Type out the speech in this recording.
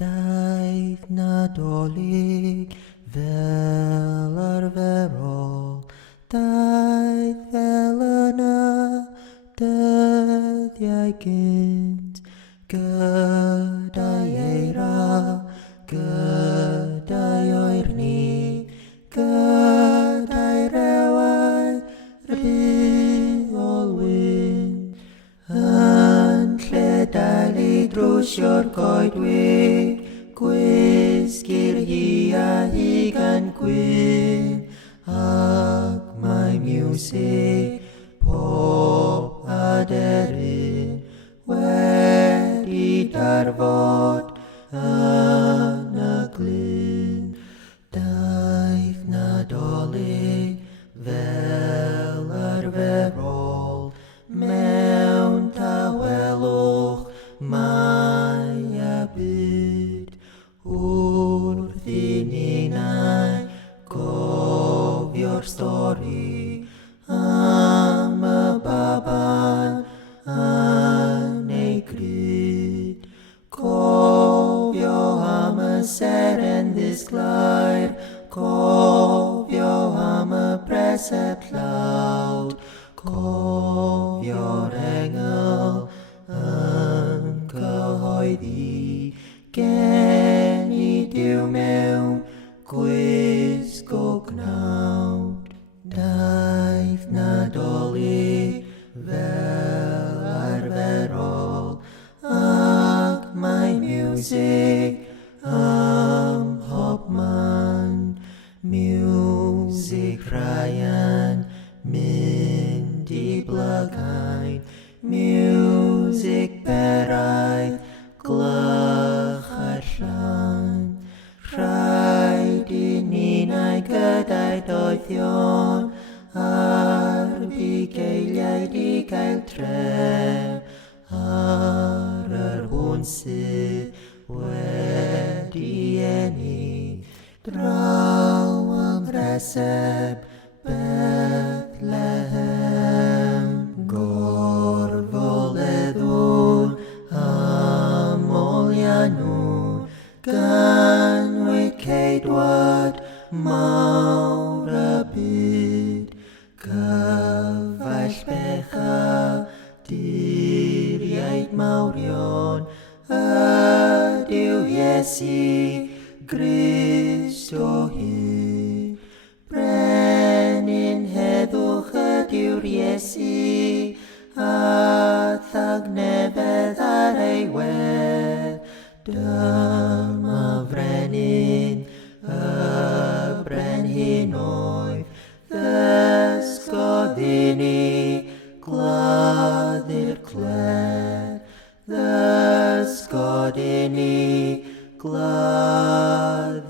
Daeth Nadolig fel arferol, daeth fel yna dyddiau gynt, gyda'i eira, gyda'i oerni, gyda'i rewau rheolwyn, yn lle dalu drwsio'r coedwig, gwisgir hi a hi gan gwyn, ac mae miwsig pob aderyn wedi darfod yn y glyn. Daeth Nadolig fel arferol, mewn tawelwch mae a byd, wrth i ninnau cofio'r stori am y baban yn ei gryd. Cofio am y seren ddisglair, cofio am y presep llawd, cofio'r engel yn cyhoeddi, gen i Duw mewn gwisg o gnawd. Daeth Nadolig fel arferol, ac mae miwsig ym mhobman, miwsig Ryan mynd i blygain, miwsig beraidd glychau'r llan. Rhaid i ninnau gyda'i doethion a'r bugeiliau di gael tref ar yr hwn sydd wedi ennill draw am resep Bethlehem. Gorfoleddwn am olianw, ganwyd ceidwad mawr y byd, cyfaill becha diriaid mawrion, ydyw Iesu Grist o hyd. Brenin heddwch ydyw'r Iesu, a thagnefedd ar ei wedd. Dyma frenin y brenhin oedd, ddysgodd i ni gladdu'r cled, ddysgodd i ni gladdu'r